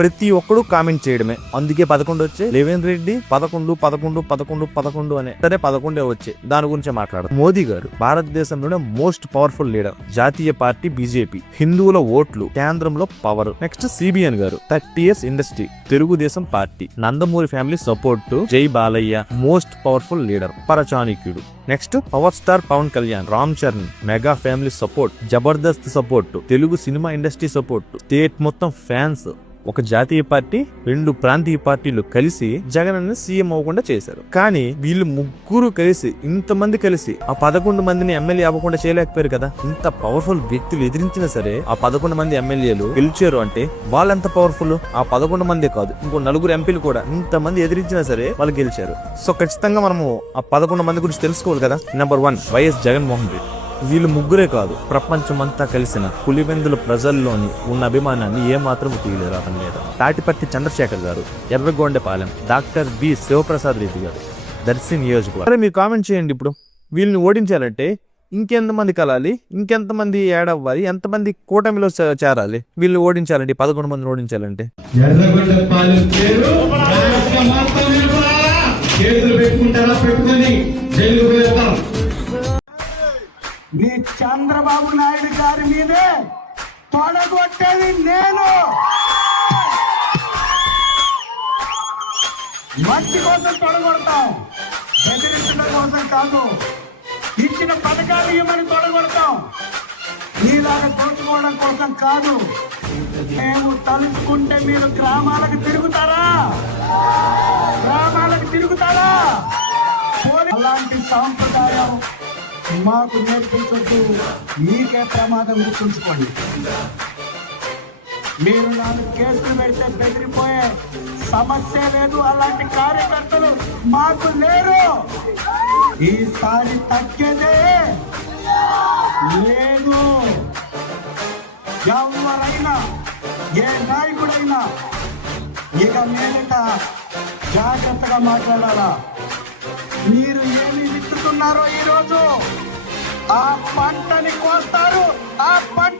ప్రతి ఒక్కడు కామెంట్ చేయడమే. అందుకే 11 వచ్చే. రేవంత్ రెడ్డి 11 అనే సరే 11 వచ్చే. దాని గురించి మాట్లాడదు. మోదీ గారు భారతదేశంలోనే మోస్ట్ పవర్ఫుల్ లీడర్. జాతీయ పార్టీ బీజేపీ. హిందువుల ఓట్లు కేంద్రంలో పవర్. నెక్స్ట్ సిబిఎన్ గారు 30 years industry. Telugu Desam party. Nandamuri family support. జై బాలయ్య మోస్ట్ పవర్ఫుల్ లీడర్. పరచాణిక్యుడు. Next power star Pawan Kalyan. Ram Charan mega family support. Jabardasth support. Telugu cinema industry support. State మొత్తం ఫ్యాన్స్. ఒక జాతీయ పార్టీ 2 ప్రాంతీయ పార్టీలు కలిసి జగన్ అన్ని సీఎం అవ్వకుండా చేశారు. కానీ వీళ్ళు ముగ్గురు కలిసి ఇంతమంది కలిసి ఆ 11 మందిని ఎమ్మెల్యే అవ్వకుండా చేయలేకపోయారు కదా. ఇంత పవర్ఫుల్ వ్యక్తులు ఎదిరించినా సరే ఆ 11 మంది ఎమ్మెల్యేలు గెలిచారు అంటే వాళ్ళు ఎంత పవర్ఫుల్. ఆ 11 మంది కాదు, ఇంకో 4 ఎంపీలు కూడా ఇంతమంది ఎదిరించినా సరే వాళ్ళు గెలిచారు. సో ఖచ్చితంగా మనము ఆ 11 మంది గురించి తెలుసుకోవాలి కదా. Number 1 YS Jaganmohan Reddy. వీళ్ళు ముగ్గురే కాదు, ప్రపంచమంతా కలిసిన పులివెందుల ప్రజల్లోని ఉన్న అభిమానాన్ని ఏమాత్రం తీయలేరు అతని మీద. తాటిపర్తి చంద్రశేఖర్ గారు. ఎర్రగొండపాలెం. డాక్టర్ బి శివప్రసాద్ రెడ్డి గారు. దర్శి నియోజకవర్గం. సరే మీరు కామెంట్ చేయండి. ఇప్పుడు వీళ్ళని ఓడించాలంటే ఇంకెంతమంది కలాలి, ఇంకెంతమంది యాడ్ అవ్వాలి, ఎంతమంది కూటమిలో చేరాలి వీళ్ళు ఓడించాలంటే, 11 మందిని ఓడించాలంటే. మీ చంద్రబాబు నాయుడు గారి మీదే తొడగొట్టేది నేను. మంచి కోసం తొడగొడతాం, బెదిరించడం కోసం కాదు. ఇచ్చిన పథకాలు ఇవ్వమని తొడగొడతాం, మీలాగా దోచుకోవడం కోసం కాదు. మేము తలుచుకుంటే మీరు గ్రామాలకు తిరుగుతారా? అలాంటి సాంప్రదాయం మాకు నేర్పించొద్దు. మీకే ప్రమాదం గుర్తుంచుకోండి. మీరు 4 కేసులు పెడితే బెదిరిపోయే సమస్య లేదు. అలాంటి కార్యకర్తలు మాకు లేరు. ఈసారి తగ్గేదే లేదు. ఎవరైనా ఏ నాయకుడైనా ఇక మీదట జాగ్రత్తగా మాట్లాడాలా. మీరు ఏమి విత్తుతున్నారో ఈరోజు ఆ పంటని కోస్తారు. ఆ పంట